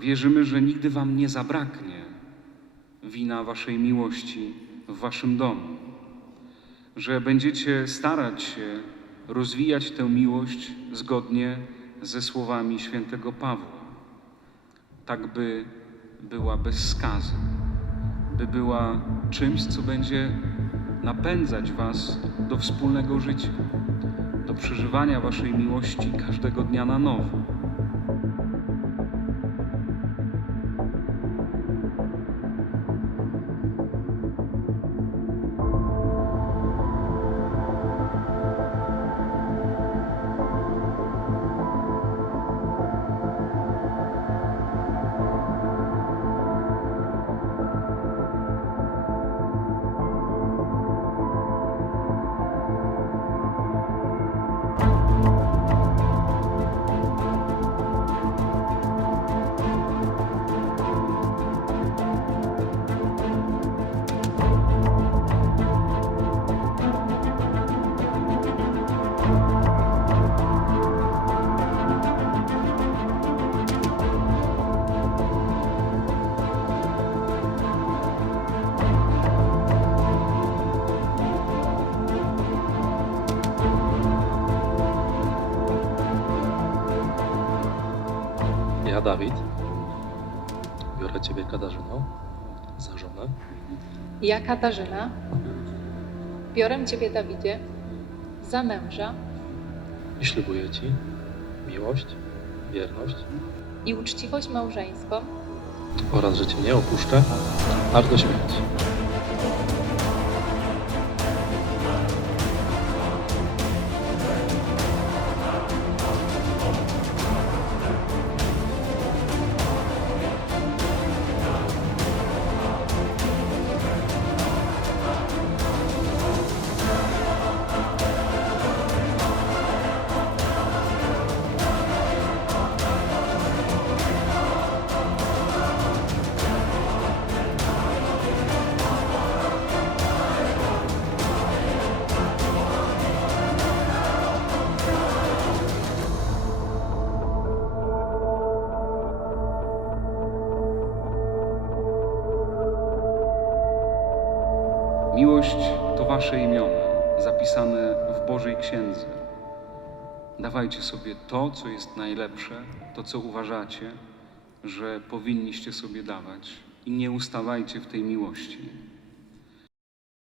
Wierzymy, że nigdy Wam nie zabraknie wina Waszej miłości w Waszym domu, że będziecie starać się rozwijać tę miłość zgodnie ze słowami świętego Pawła, tak by była bez skazy, by była czymś, co będzie napędzać Was do wspólnego życia, do przeżywania Waszej miłości każdego dnia na nowo. Ja, Dawid, biorę Ciebie, Katarzyno, za żonę. Ja, Katarzyna, biorę Ciebie, Dawidzie, za męża. I ślubuję Ci miłość, wierność. I uczciwość małżeńską. Oraz, że Cię nie opuszczę aż do śmierci. Miłość to Wasze imiona, zapisane w Bożej Księdze. Dawajcie sobie to, co jest najlepsze, to, co uważacie, że powinniście sobie dawać, i nie ustawajcie w tej miłości.